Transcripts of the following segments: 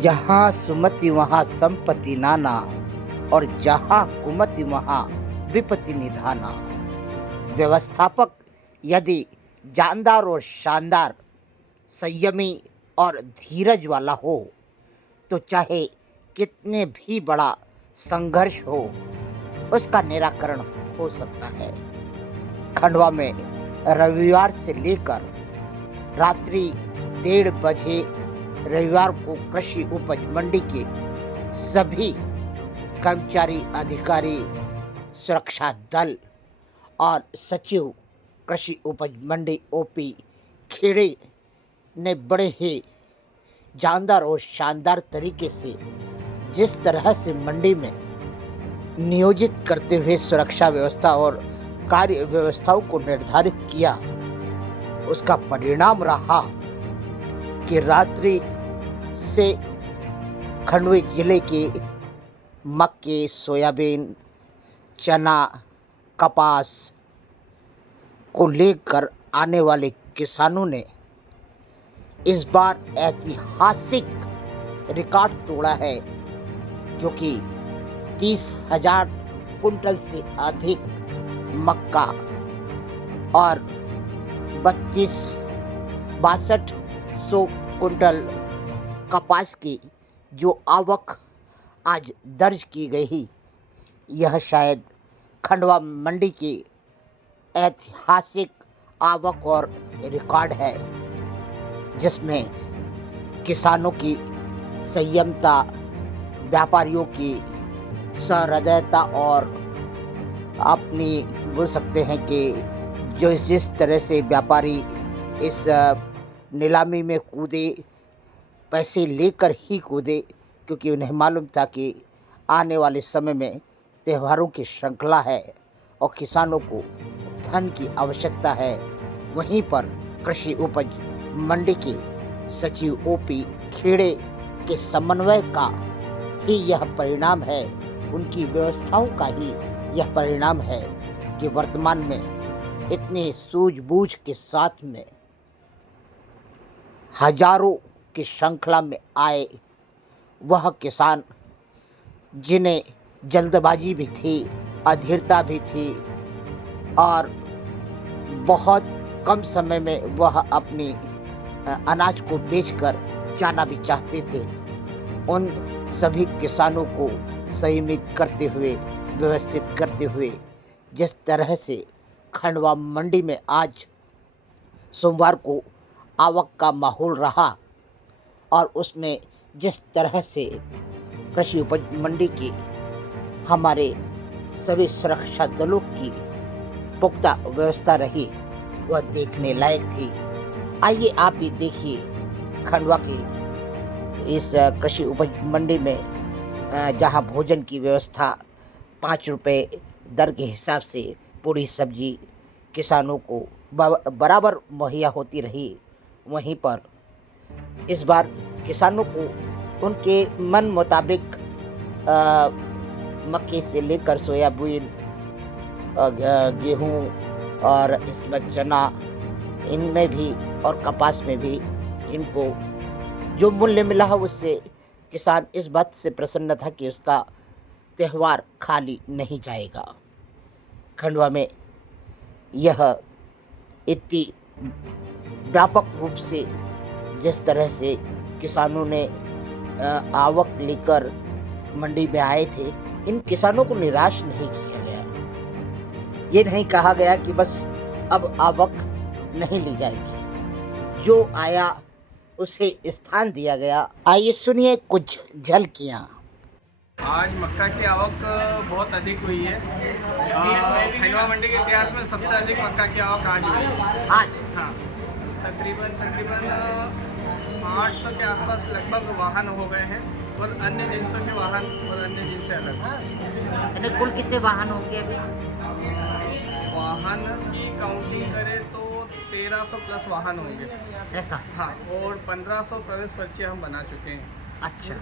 जहाँ सुमति वहाँ संपत्ति नाना, और जहाँ कुमति वहाँ विपत्ति निधाना। व्यवस्थापक यदि जानदार और शानदार, संयमी और धीरज वाला हो तो चाहे कितने भी बड़ा संघर्ष हो उसका निराकरण हो सकता है। खंडवा में रविवार से लेकर रात्रि 1:30 बजे रविवार को कृषि उपज मंडी के सभी कर्मचारी, अधिकारी, सुरक्षा दल और सचिव कृषि उपज मंडी ओपी खेड़े ने बड़े ही जानदार और शानदार तरीके से जिस तरह से मंडी में नियोजित करते हुए सुरक्षा व्यवस्था और कार्य व्यवस्थाओं को निर्धारित किया, उसका परिणाम रहा कि रात्रि से खंडवा जिले के मक्के, सोयाबीन, चना, कपास को लेकर आने वाले किसानों ने इस बार ऐतिहासिक रिकॉर्ड तोड़ा है, क्योंकि 30,000 कुंटल से अधिक मक्का और 6200 कुंटल कपास की जो आवक आज दर्ज की गई, यह शायद खंडवा मंडी की ऐतिहासिक आवक और रिकॉर्ड है, जिसमें किसानों की संयमता, व्यापारियों की सहृदयता और अपनी बोल सकते हैं कि जो जिस तरह से व्यापारी इस नीलामी में कूदे, पैसे लेकर ही कूदे, क्योंकि उन्हें मालूम था कि आने वाले समय में त्योहारों की श्रृंखला है और किसानों को धन की आवश्यकता है। वहीं पर कृषि उपज मंडी के सचिव ओपी खेड़े के समन्वय का ही यह परिणाम है, उनकी व्यवस्थाओं का ही यह परिणाम है कि वर्तमान में इतने सूझबूझ के साथ में हजारों की श्रृंखला में आए वह किसान, जिन्हें जल्दबाजी भी थी, अधीरता भी थी और बहुत कम समय में वह अपनी अनाज को बेचकर जाना भी चाहते थे, उन सभी किसानों को संयमित करते हुए, व्यवस्थित करते हुए जिस तरह से खंडवा मंडी में आज सोमवार को आवक का माहौल रहा और उसमें जिस तरह से कृषि उपज मंडी के हमारे सभी सुरक्षा दलों की पुख्ता व्यवस्था रही, वह देखने लायक थी। आइए आप भी देखिए खंडवा की इस कृषि उपज मंडी में जहां भोजन की व्यवस्था 5 रुपये दर के हिसाब से पूरी सब्जी किसानों को बराबर मुहैया होती रही, वहीं पर इस बार किसानों को उनके मन मुताबिक मक्के से लेकर सोयाबीन, गेहूं और इसके बाद चना, इनमें भी और कपास में भी इनको जो मूल्य मिला है उससे किसान इस बात से प्रसन्न था कि उसका त्यौहार खाली नहीं जाएगा। खंडवा में यह इतनी व्यापक रूप से जिस तरह से किसानों ने आवक लेकर मंडी में आए थे, इन किसानों को निराश नहीं किया गया। ये नहीं कहा गया कि बस अब आवक नहीं ली जाएगी, जो आया उसे स्थान दिया गया। आइए सुनिए कुछ झलकियाँ। आज मक्का की आवक बहुत अधिक हुई है। खंडवा मंडी के इतिहास में सबसे अधिक मक्का की आवक आज हुई है। आज हाँ, तकरीबन 800 के आसपास लगभग वाहन हो गए हैं, और अन्य जिनसों के वाहन और अन्य जिन से अलग। यानी कुल कितने वाहन होंगे अभी? वाहन की काउंटिंग करें तो 1300 प्लस वाहन होंगे ऐसा? हाँ, और 1500 प्रवेश पर्चियाँ हम बना चुके हैं। अच्छा,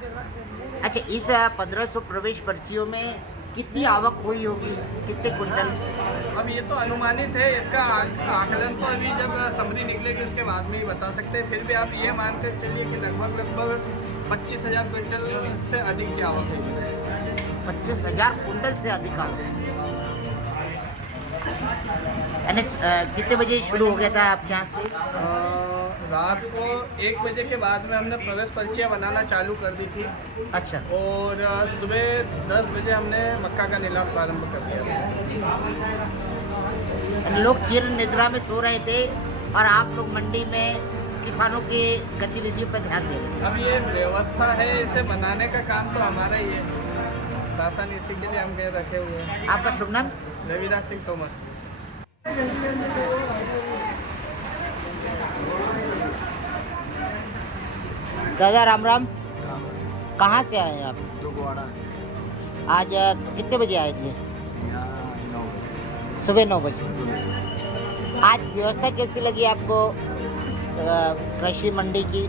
इस 1500 प्रवेश पर्चियों में कितनी आवक हुई होगी, कितने कुंटल? अब ये तो अनुमानित है, इसका आकलन तो अभी जब समरी निकलेगी उसके बाद में ही बता सकते हैं। फिर भी आप ये मान कर चलिए कि लगभग 25,000 क्विंटल से अधिक की आवक है। 25,000 कुंटल से अधिक आवक। यानी कितने बजे शुरू हो गया था आपके यहाँ से? रात को 1 बजे के बाद में हमने प्रवेश पर्चियाँ बनाना चालू कर दी थी। अच्छा। और सुबह 10 बजे हमने मक्का का नीलाम प्रारंभ कर दिया था। लोग चिर निद्रा में सो रहे थे और आप लोग मंडी में किसानों की गतिविधियों पर ध्यान दे रहे थे। अब ये व्यवस्था है, इसे बनाने का काम तो हमारा ही है, शासन इसी के लिए हम कह रखे हुए हैं। आपका शुभ नाम? रविराज सिंह तोमर। दादा राम राम। कहाँ से आए हैं आप? दुगवाड़ा से। आज कितने बजे आए थे? यहाँ 9 बजे। सुबह 9 बजे। आज व्यवस्था कैसी लगी आपको कृषि मंडी की?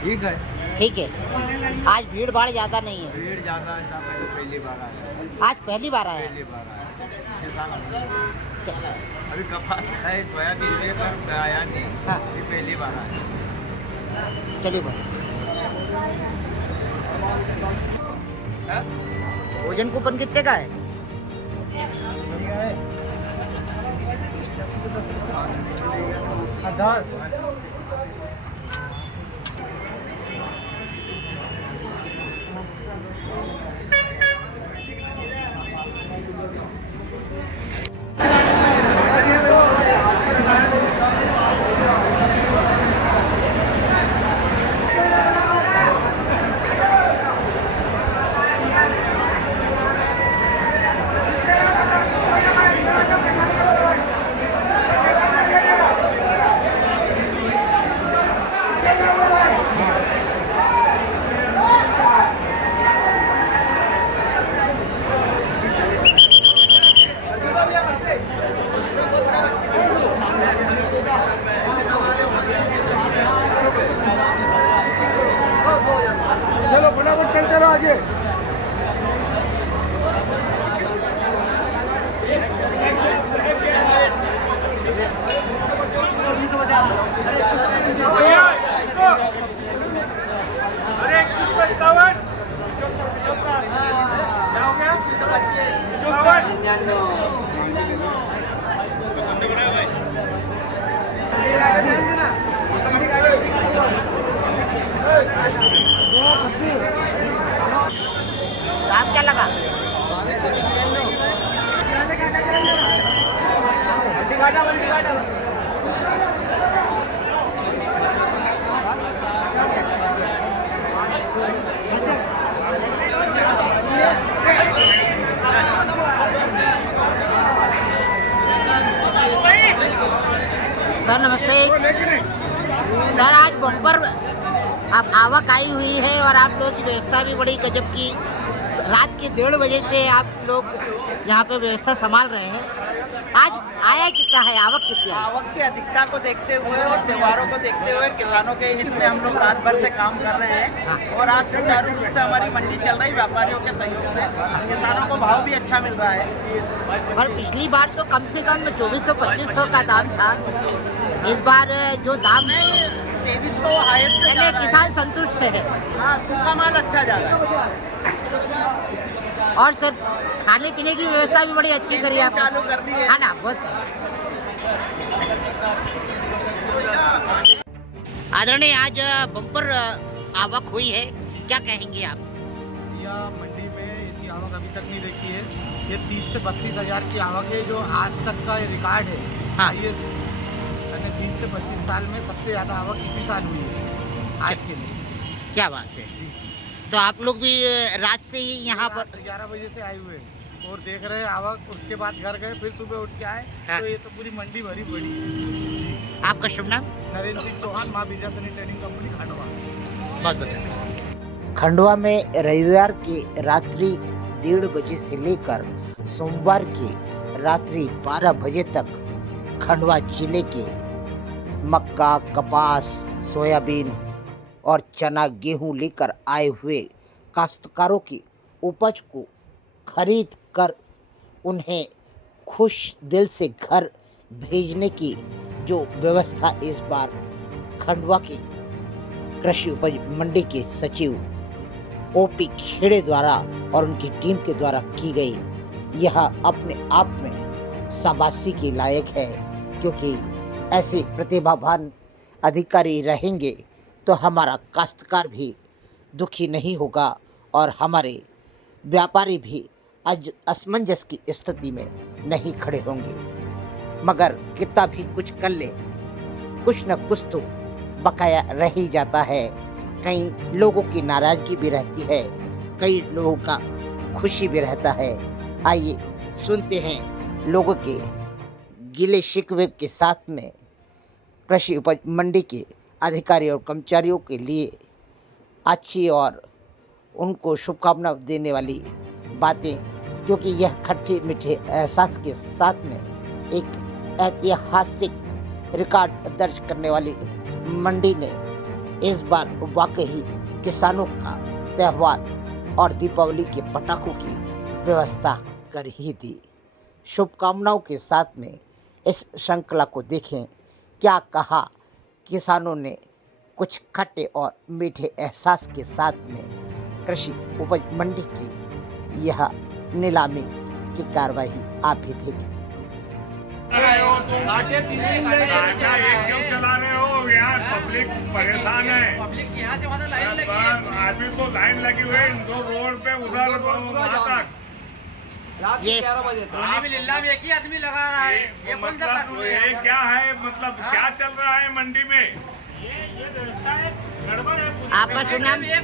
ठीक है। ठीक है। आज भीड़ भाड़ ज़्यादा नहीं है? भीड़ ज़्यादा है, साहब मैं तो पहली बार आया। आज पहली बार आया? पहली बार आया। अभी कपास है, सोयाबीन में पर आया नहीं। हाँ। ये पहली बार आया। चलिए भाई। हाँ? भोजन कूपन कितने का है? 10। चलो फटाफट चलते रहो आगे। आप क्या लगा? सर नमस्ते। सर आज बम्पर अब आवक आई हुई है और आप लोगों की व्यवस्था भी बड़ी गजब की। रात के 1:30 बजे से आप लोग यहाँ पे व्यवस्था संभाल रहे हैं। आज आया कितना है, आवक कितनी है? आवक की अधिकता को देखते हुए और त्योहारों को देखते हुए किसानों के हित में हम लोग रात भर से काम कर रहे हैं और आज सुचारू रूप से हमारी मंडी चल रही, व्यापारियों के सहयोग से किसानों को भाव भी अच्छा मिल रहा है। और पिछली बार तो कम से कम 2400-2500 का दाम था। इस बार जो दाम है 2300 हाईएस्ट पहले किसान संतुष्ट है। हाँ, सूखा माल अच्छा जा रहा है। और सर खाने पीने की व्यवस्था भी बड़ी अच्छी करी है चालू कर दी है। हाँ ना, बस। आदरणीय आज बम्पर आवक हुई है, क्या कहेंगे आप? यह मंडी में ऐसी आवक अभी तक नहीं देखी है। ये 30 से 32 हज़ार की आवक है, जो आज तक का रिकॉर्ड है। हाँ। ये 20 से 25 साल में सबसे ज़्यादा आवक इसी साल हुई है आज के लिए। क्या बात है। तो आप लोग भी रात से ही यहाँ पर? 11 बजे से आए हुए हैं और देख रहे हैं आवक। उसके बाद घर गए, फिर सुबह उठ के आए। हाँ। तो ये तो पूरी मंडी भरी पड़ी है। आपका शुभ नाम? नरेंद्र सिंह चौहान, माँ बिरजा सनी ट्रेडिंग कंपनी, खंडवा। बहुत बहुत। खंडवा में रविवार की रात्रि 1:30 बजे से लेकर सोमवार की रात्रि 12 बजे तक खंडवा जिले के मक्का, कपास, सोयाबीन और चना, गेहूं लेकर आए हुए काश्तकारों की उपज को खरीद कर उन्हें खुश दिल से घर भेजने की जो व्यवस्था इस बार खंडवा के कृषि उपज मंडी के सचिव ओपी खेड़े द्वारा और उनकी टीम के द्वारा की गई यह अपने आप में शाबाशी के लायक है, क्योंकि ऐसे प्रतिभावान अधिकारी रहेंगे तो हमारा काश्तकार भी दुखी नहीं होगा और हमारे व्यापारी भी असमंजस की स्थिति में नहीं खड़े होंगे। मगर कितना भी कुछ कर ले, कुछ न कुछ तो बकाया रह ही जाता है। कई लोगों की नाराज़गी भी रहती है, कई लोगों का खुशी भी रहता है। आइए सुनते हैं लोगों के गिले शिकवे के साथ में कृषि उपज मंडी के अधिकारी और कर्मचारियों के लिए अच्छी और उनको शुभकामना देने वाली बातें, क्योंकि यह खट्टे मीठे एहसास के साथ में एक ऐतिहासिक रिकॉर्ड दर्ज करने वाली मंडी ने इस बार वाकई किसानों का त्यौहार और दीपावली के पटाखों की व्यवस्था कर ही दी। शुभकामनाओं के साथ में इस श्रृंखला को देखें। क्या कहा किसानों ने कुछ खट्टे और मीठे एहसास के साथ में कृषि उपज मंडी की यह नीलामी की कार्रवाई आप भी देखें। क्यों चला रहे हो यार? पब्लिक परेशान है। पब्लिक यहाँ से वहाँ लाइन लगी है। अभी तो लाइन लगी हुई है इंदौर रोड पे, उधर वहाँ तक। ये 11 बजे धोनी में लिल्ला में एक ही आदमी लगा रहा है। ये कौन सा कानून मतलब है? ये क्या है? मतलब क्या चल रहा है मंडी में? आपका शुभ नाम? अभी ये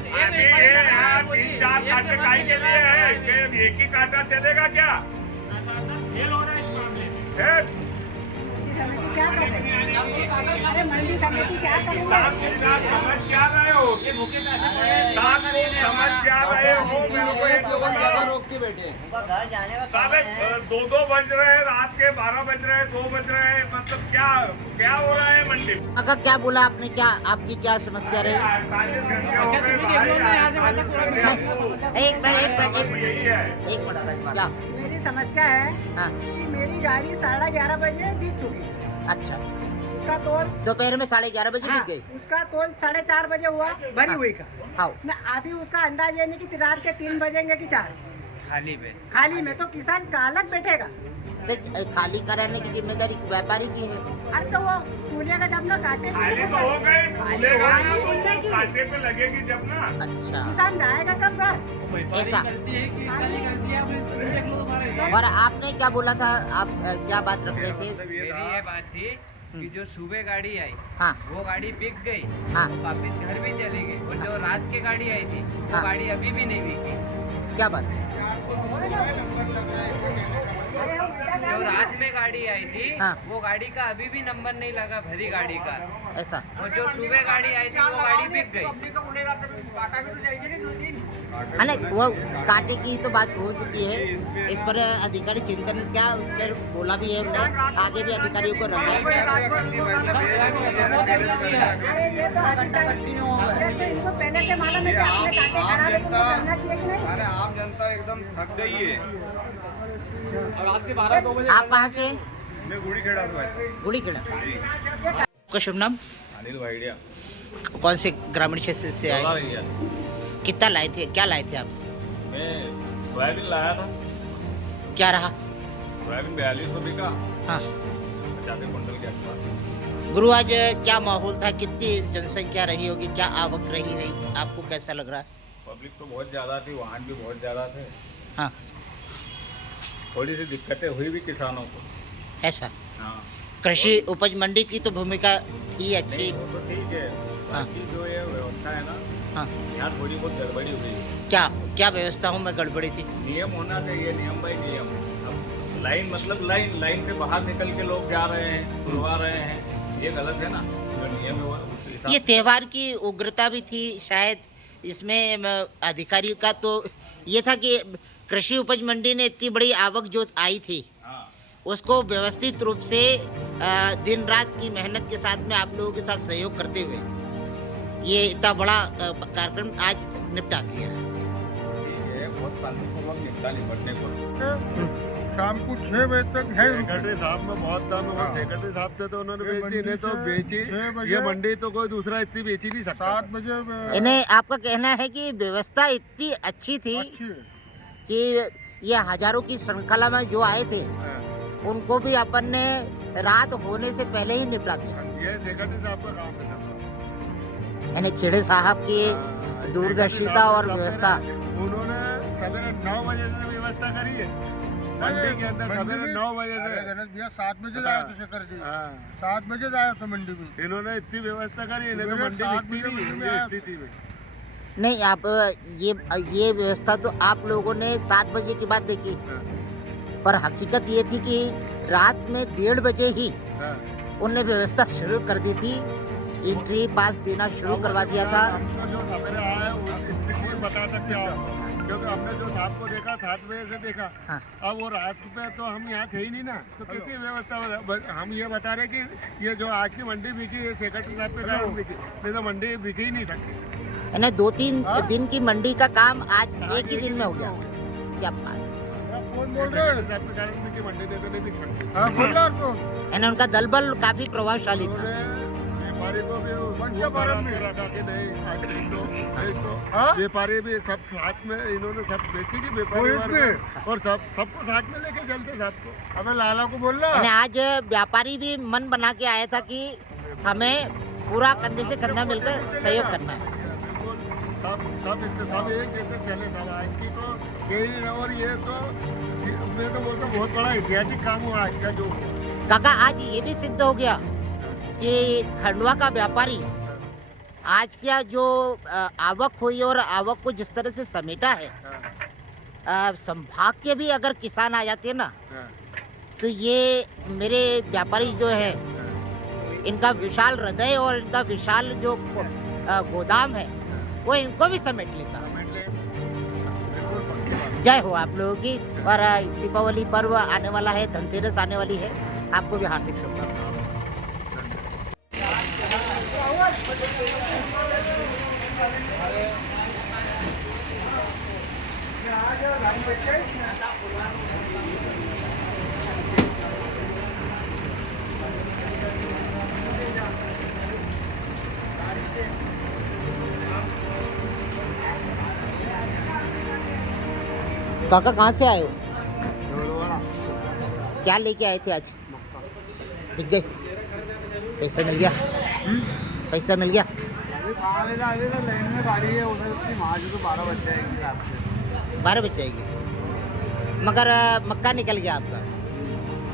यहाँ 3-4 कांटे काई के लिए है कि एक ही कांटा चलेगा क्या? किसान समझ क्या रहे हो? किसान समझ क्या रहे हो? साढ़े 2 बज रहे हैं, रात के 12 बज रहे हैं, 2 बज रहे हैं। मतलब क्या हो रहा है मंडी में? अगर क्या बोला आपने, क्या आपकी क्या समस्या रही? 48 घंटे हो गए भाई। एक मिनट यही है। क्या मेरी समस्या है हाँ कि मेरी गाड़ी 11:30 बजे बीत चुकी। अच्छा, उसका तोल दोपहर में 11:30 बजे हाँ, बीत गई। उसका तोल 4:30 बजे हुआ भरी हुई का। हाँ मैं अभी उसका अंदाज ये नहीं कि रात के 3 बजेंगे कि 4 खाली में, तो किसान का अलग बैठेगा। तो खाली कराने की जिम्मेदारी व्यापारी की है। अरे तो वो कूलिया का जब ना काटे खाली तो हो गए, खुलेगा ना तो कांटे पे लगेगी जब ना। अच्छा, किसान जाएगा कब घर? ऐसा। और आपने क्या बोला था, आप क्या बात रख रहे थे? मेरी ये बात थी कि जो सुबह गाड़ी आई हाँ वो गाड़ी बिक गई, हाँ वापिस घर भी चली गई, और जो रात की गाड़ी आई थी वो हाँ। गाड़ी अभी भी नहीं बिकी। क्या बात? जो रात में गाड़ी आई थी हाँ। वो गाड़ी का अभी भी नंबर नहीं लगा, भरी गाड़ी का। ऐसा। और जो सुबह गाड़ी आई थी वो गाड़ी बिक गई। अरे वो कांटे की तो बात हो चुकी है, इस पर अधिकारी चिंतन क्या उस पर बोला भी है उन्होंने, आगे भी अधिकारियों को रखा है। इनको पहले से मालूम है कि आपने काटे खराब है, तो करना चाहिए कि नहीं? अरे आम जनता एकदम थक गई है। आप कहाँ से? मैं गुड़ी खेड़ा से भाई। गुड़ी खेड़ा। आपका शुभ नाम? अनिल भाईडिया। कौन से ग्रामीण क्षेत्र से आए? भैया कितना लाए थे, क्या लाए थे आप? मैं सोयाबीन लाया था। क्या रहा? सोयाबीन 4200 बिका, हाँ 50 कुंटल के आसपास। गुरु, आज क्या माहौल था, कितनी जनसंख्या रही होगी, क्या आवक रही, आपको कैसा लग रहा है? पब्लिक तो बहुत ज़्यादा थी, वाहन भी बहुत ज़्यादा थे। हाँ थोड़ी सी दिक्कतें हुई भी किसानों को। ऐसा। हाँ कृषि उपज मंडी की तो भूमिका थी अच्छी। नहीं, वो तो ठीक है। बाकी जो ये व्यवस्था है ना, हाँ यहाँ थोड़ी बहुत गड़बड़ी हुई है। क्या क्या व्यवस्थाओं में गड़बड़ी थी? नियम होना चाहिए, नियम बाई नियम। अब लाइन मतलब लाइन से बाहर निकल के लोग जा रहे हैं, खुलवा रहे हैं, ये गलत है ना। जो नियम है वो उस हिसाब ये त्यौहार की उग्रता भी थी शायद इसमें। अधिकारियों का तो ये था कि कृषि उपज मंडी ने इतनी बड़ी आवक जो आई थी हाँ। उसको व्यवस्थित रूप से दिन रात की मेहनत के साथ में आप लोगों के साथ सहयोग करते हुए ये इतना बड़ा कार्यक्रम आज निपटा दिया। ठीक है, बहुत शांतिपूर्वक निपटा निपटने को। शाम को 6 बजे तक है। सेक्रेटरी साहब में बहुत दाम है, वो सेक्रेटरी साहब थे तो उन्होंने ये बेची, नहीं तो मंडी से बेची 6 बजे ये मंडी तो कोई दूसरा इतनी बेची नहीं सकता। 7 बजे इन्हें आपका कहना है कि व्यवस्था इतनी अच्छी थी अच्छी है। कि ये हजारों की श्रृंखला में जो आए थे उनको भी अपन ने रात होने से पहले ही निपटा दिया। ये सेक्रेटरी साहब का काम है। यानी खेड़े साहब की दूरदर्शिता और व्यवस्था। उन्होंने सवेरे 9 बजे से व्यवस्था करी है मंडी के अंदर, सवेरे 9 बजे से। गणेश भैया 7 बजे आया तो शेखर जी, हाँ, 7 बजे आया तो मंडी में इन्होंने इतनी व्यवस्था करी, नहीं तो सवेरे मंडी 7 बिकती बजे नहीं मंडी में ये आया। स्थिति में। नहीं, आप ये व्यवस्था तो आप लोगों ने 7 बजे की बात देखी, पर हकीकत ये थी कि रात में 1:30 बजे ही हाँ। उनने व्यवस्था शुरू कर दी थी, एंट्री पास देना शुरू करवा दिया था। हमको जो सवेरे आया उस स्थिति बता सकते हैं आपको, क्योंकि हमने जो साहब को देखा 7 बजे से देखा। हाँ। अब वो रात पे तो हम यहाँ थे ही नहीं ना, तो कैसी व्यवस्था। हम ये बता रहे कि ये जो आज की मंडी बिकी ये सेक्रेटरी साहब के कारण बिकी, नहीं तो मंडी बिकी ही नहीं सकती। यानी 2-3 दिन की मंडी का काम आज एक ही दिन में हो गया। क्या बात है। कौन बोल रहे हैं? सेक्रेटरी साहब के कारण बिकी, मंडी नहीं तो नहीं बिक सकती। हाँ बोल रहा है कौन? यानी उनका दलबल काफी प्रभावशाली था। उन्होंने व्यापारी को भी पंचा बारह में रखा कि नहीं आज एक तो हाँ? व्यापारी भी सब साथ में इन्होंने सब बेची की व्यापारी कोई वर्ग भी? में, और सबको साथ में लेके चलते सबको। अबे लाला को बोल रहा यानी आज व्यापारी भी मन बना के आया था कि हमें पूरा कंधे से कंधा मिलकर सहयोग करना है। बिल्कुल सब एक जैसे चले सब। आज की तो यही है, और ये तो मैं तो बोलता हूँ बहुत बड़ा ऐतिहासिक काम हुआ आज का जो हुआ। काका आज ये भी सिद्ध हो गया कि खंडवा का व्यापारी आज क्या जो आवक हुई और आवक को जिस तरह से समेटा है, संभाग के भी अगर किसान आ जाते हैं ना, तो ये मेरे व्यापारी जो है इनका विशाल हृदय और इनका विशाल जो गोदाम है वो इनको भी समेट लेता। जय हो आप लोगों की। और दीपावली पर्व आने वाला है, धनतेरस आने वाली है, आपको भी हार्दिक शुभकामनाएं। काका कहाँ से आए हो? क्या लेके आए थे आज? बिक गए? पैसा मिल गया? पैसा मिल गया? लाइन में गाड़ी है उधर तो 12 बज जाएगी रात से। 12 बज जाएगी, मगर मक्का निकल गया आपका।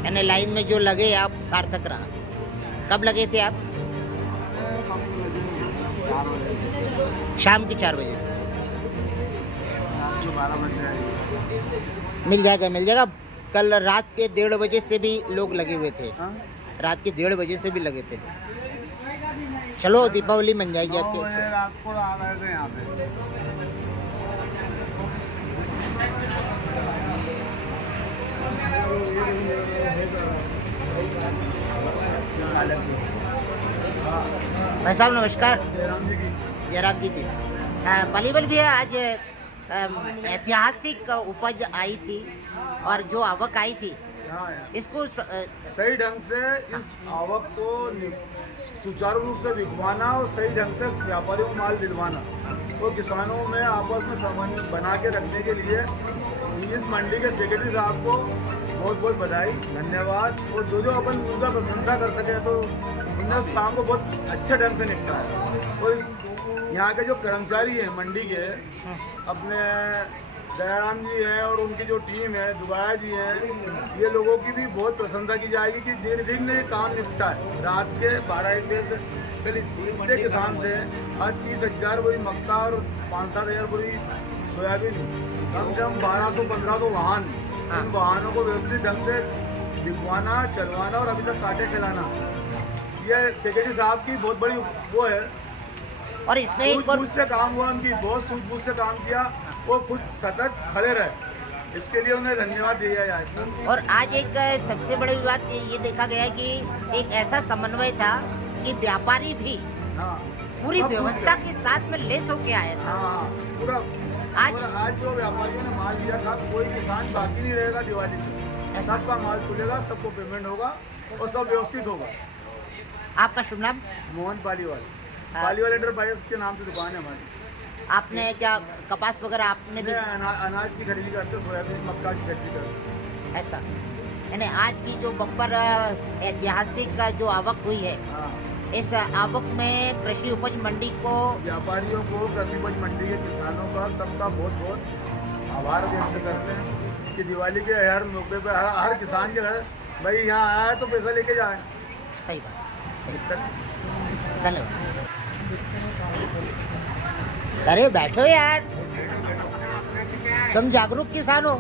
यानी लाइन में जो लगे आप सार्थक रहा। कब लगे थे आप? शाम के 4 बजे से। 12 बज जाएगी। मिल जाएगा। कल रात के 1:30 बजे से भी लोग लगे हुए थे। रात के 1:30 बजे से भी लगे थे। चलो दीपावली मन जाएगी आपकी। रात को आ गए थे यहाँ पे। भाई साहब नमस्कार। जयराम जी की पलीबल भी आज ऐतिहासिक उपज आई थी और जो आवक आई थी इसको सही ढंग से इस आवक को सुचारू रूप से बिकवाना और सही ढंग से व्यापारियों को माल दिलवाना, तो किसानों में आपस में संबंध बना के रखने के लिए इस मंडी के सेक्रेटरी साहब को बहुत बहुत बधाई, धन्यवाद। और जो अपन उनका प्रशंसा कर सके तो उन्होंने उस काम को बहुत अच्छे ढंग से निपटाया। और इस यहाँ के जो कर्मचारी हैं मंडी के, अपने दयाराम जी हैं और उनकी जो टीम है, दुबाया जी हैं, ये लोगों की भी बहुत प्रशंसा की जाएगी कि निर्विघ्न ये काम निपटा है। रात के 12-1 बजे करीब इतने किसान थे, आज 30,000 बोरी मक्का और 5-7 हज़ार बोरी सोयाबीन, कम से कम 1200-1500 वाहन, इन वाहनों को व्यवस्थित ढंग से बिकवाना, चलवाना और अभी तक काटे खिलाना, ये सेक्रेटरी साहब की बहुत बड़ी वो है। और इसमें एक और सूझबूझ से काम हुआ, उनकी बहुत सूझबूझ से काम किया, वो खुद सतत खड़े रहे, इसके लिए उन्हें धन्यवाद दिया जाए। और आज एक सबसे बड़ी बात ये देखा गया कि एक ऐसा समन्वय था कि व्यापारी भी पूरी व्यवस्था के साथ में लेस होके आया था। पूरा आज जो व्यापारियों ने माल लिया साहब, कोई किसान बाकी नहीं रहेगा दिवाली में। सबका माल खुलेगा, सबको पेमेंट होगा और सब व्यवस्थित होगा। आपका शुभ नाम? मोहन पालीवाल, पालीवाल एंटरप्राइज के नाम से दुकान है हमारी। आपने क्या कपास वगैरह आपने भी अनाज की खरीदी करते, सोयाबीन मक्का की खरीदी करते। ऐसा यानी आज की जो बम्पर ऐतिहासिक जो आवक हुई है, हाँ, इस आवक में कृषि उपज मंडी को, व्यापारियों को, कृषि उपज मंडी के किसानों का सबका बहुत बहुत आभार व्यक्त करते हैं कि दिवाली के हर मौके पे हर किसान जो है भाई यहाँ आया है तो पैसा लेके जाए। सही बात, सही, धन्यवाद। अरे बैठो यार, तुम जागरूक किसान हो,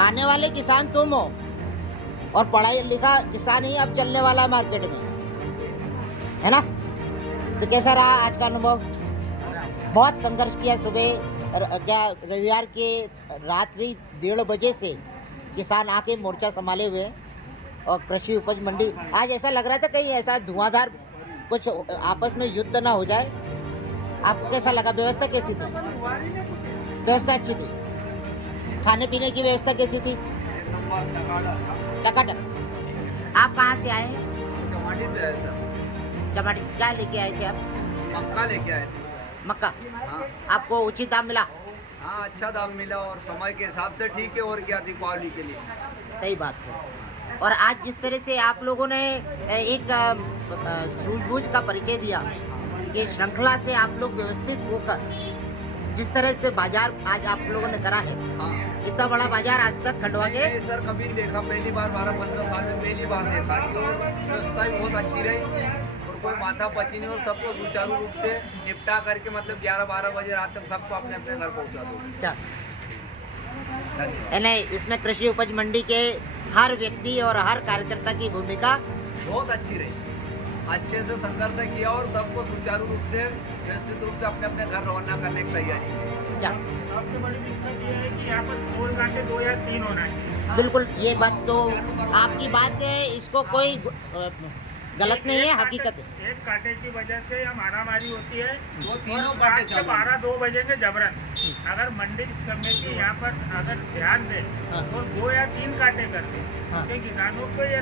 आने वाले किसान तुम हो और पढ़ाई लिखा किसान ही अब चलने वाला मार्केट में, है ना? तो कैसा रहा आज का अनुभव? बहुत संघर्ष किया सुबह, क्या रविवार के रात्रि 1:30 बजे से किसान आके मोर्चा संभाले हुए और कृषि उपज मंडी, आज ऐसा लग रहा था कहीं ऐसा धुआंधार कुछ आपस में युद्ध ना हो जाए। आपको कैसा लगा? व्यवस्था कैसी थी? व्यवस्था अच्छी थी? खाने पीने की व्यवस्था कैसी थी? टकाटक। आप कहाँ से आए हैं? टमाटी से आए सर। टमाटर से क्या लेके आए थे आप? मक्का लेके आए थे। मक्का। हाँ आपको उचित दाम मिला? हाँ, अच्छा दाम मिला और समय के हिसाब से ठीक है। और क्या दीपावली के लिए सही बात है। और आज जिस तरह से आप लोगों ने एक सूझबूझ का परिचय दिया कि श्रृंखला से आप लोग व्यवस्थित होकर जिस तरह से बाजार आज आप लोगों ने करा है, हाँ। इतना बड़ा बाजार आज तक खंडवा के मैंने सर कभी नहीं देखा, पहली बार 12-15 साल में पहली बार देखा कि और व्यवस्था भी बहुत अच्छी रही और कोई माथा पची नहीं और सबको सुचारू रूप से निपटा करके मतलब 11-12 बजे रात तक सबको अपने अपने घर पहुँचा दो। क्या धन्यवाद। नहीं, इसमें कृषि उपज मंडी के हर व्यक्ति और हर कार्यकर्ता की भूमिका बहुत अच्छी रही, अच्छे से संघर्ष किया और सबको सुचारू रूप से व्यवस्थित रूप से अपने अपने घर रवाना करने की तैयारी की। क्या सबसे बड़ी दिक्कत ये है कि यहाँ पर 2 कांटे 2 या 3 होना है। बिल्कुल, ये बात तो आपकी बात है, इसको कोई गलत नहीं है, हकीकत है। एक कांटे की वजह से यहाँ मारामारी होती है। वो तीनों और कांटे रात के चालू। 12-2 बजेंगे जबरन। अगर मंडी कमेटी यहाँ पर अगर ध्यान दे हाँ। तो 2 या 3 कांटे कर दे, हाँ। क्योंकि किसानों को ये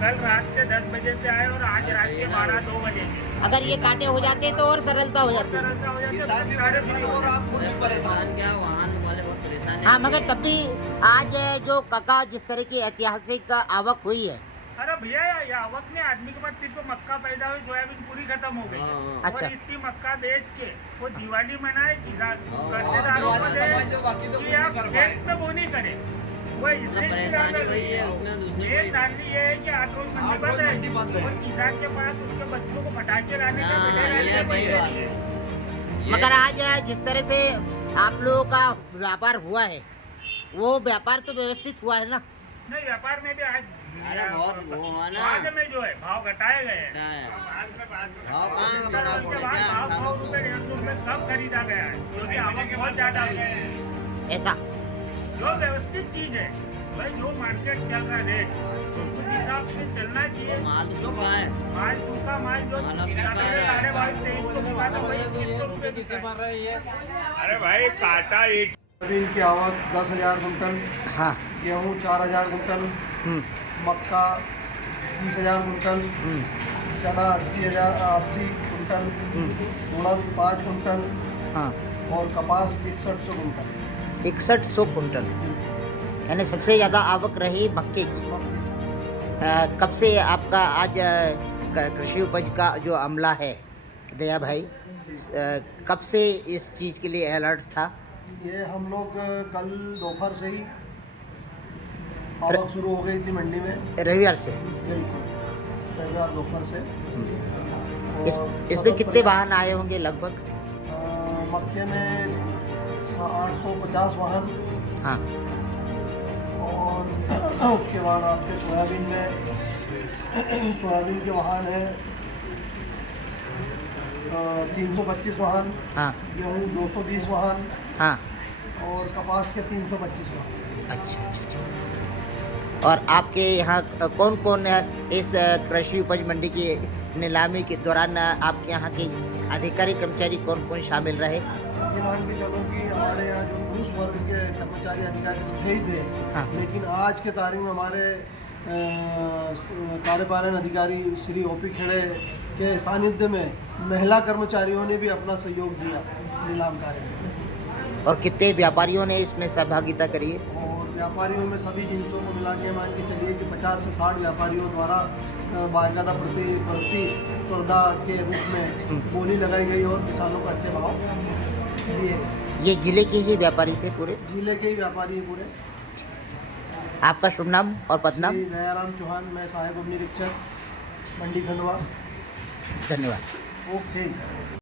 कल रात के 10 बजे से आए और आज रात के 12-2 बजे के अगर ये कांटे हो जाते तो और सरलता हो जाती। सरलता हो जाती है। किसान भी परेशान और आप खुद भी परेशान। क्या वाहन वाले बहुत परेशान हाँ, मगर तब भी आज जो काका जिस तरह की ऐतिहासिक आवक हुई है। अरे भैया ये आवक ने आदमी के पास सिर्फ मक्का पैदा हुई, सोयाबीन पूरी खत्म हो गई। अच्छा। और इतनी मक्का बेच के वो दिवाली मनाए, दिवाली कर्जेदारों को समझ लो, बाकी तो दे कुछ कि आप नहीं कर पाए। खेत में बोनी करें। वो इससे परेशानी वही है, उसमें दूसरी ये कोई- डालनी ये है कि 8 रोज मंडी आठ बंद रोज मंडी बंद है है। और किसान के पास उसके बच्चों को पटाखे लाने का हाँ, मिलेगा, ये ऐसे सही पैसे बात नहीं है। मगर आज जिस तरह से आप लोगों का व्यापार हुआ है, वो व्यापार तो व्यवस्थित हुआ है ना? नहीं, व्यापार में भी आज अरे बहुत वो है ना। बाद में जो है भाव घटाए गए हैं। भाव कहाँ का बढ़ा उसके बाद भाव 100 रुपये 150 रुपये कम खरीदा गया है, क्योंकि आवक बहुत ज्यादा हुई है। ऐसा जो व्यवस्थित चीज है भाई, जो मार्केट चल रहा है तो उस हिसाब से चलना चाहिए। माल तो सूखा है। माल सूखा माल जो माल अब सूखा है। 22,500 को बिका था वही 300 रुपये बिका है। अरे भाई काटा एक सोयाबीन की आवक 10,000 कुंटल, हाँ। गेहूँ 4,000 कुंटल, हम्म, मक्का 30,000 कुंटल, हम्म, चना 80 कुंटल, उड़द 5 कुंटल हाँ। और कपास 6100 कुंटल। 6100 कुंटल, यानी सबसे ज़्यादा आवक रही मक्के की। कब से आपका आज कृषि उपज का जो अमला है दया भाई, कब से इस चीज़ के लिए अलर्ट था? ये हम लोग कल दोपहर से ही आवक शुरू हो गई थी मंडी में। रविवार से। बिल्कुल, रविवार दोपहर से। इसमें कितने वाहन आए होंगे लगभग? मक्के में 850 वाहन, हाँ। और उसके बाद आपके सोयाबीन के वाहन है 325 वाहन, हाँ। गेहूँ 220 वाहन हाँ। और कपास के 325 वाहन। अच्छा अच्छा अच्छा। और आपके यहाँ कौन कौन इस कृषि उपज मंडी की नीलामी के दौरान आपके यहाँ के अधिकारी कर्मचारी कौन कौन शामिल रहे? ये मान के चलो कि हमारे यहाँ जो पुरुष वर्ग के कर्मचारी अधिकारी तो थे ही थे, हाँ। लेकिन आज के तारीख में हमारे कार्यपालन अधिकारी श्री ओपी खेड़े के सानिध्य में महिला कर्मचारियों ने भी अपना सहयोग दिया नीलाम कार्य में। और कितने व्यापारियों ने इसमें सहभागिता करी है? और व्यापारियों में सभी हिस्सों को मिला के मान के चलिए कि 50 से 60 व्यापारियों द्वारा बाकायदा प्रतिस्पर्धा के रूप में बोली लगाई गई और किसानों को अच्छे भाव दिए गए। ये जिले के ही व्यापारी थे पूरे? जिले के ही व्यापारी हैं पूरे। आपका शुभ नाम और पदनाम? श्री दयाराम चौहान, मैं सहायक उप निरीक्षक मंडी खंडवा। धन्यवाद। ओके।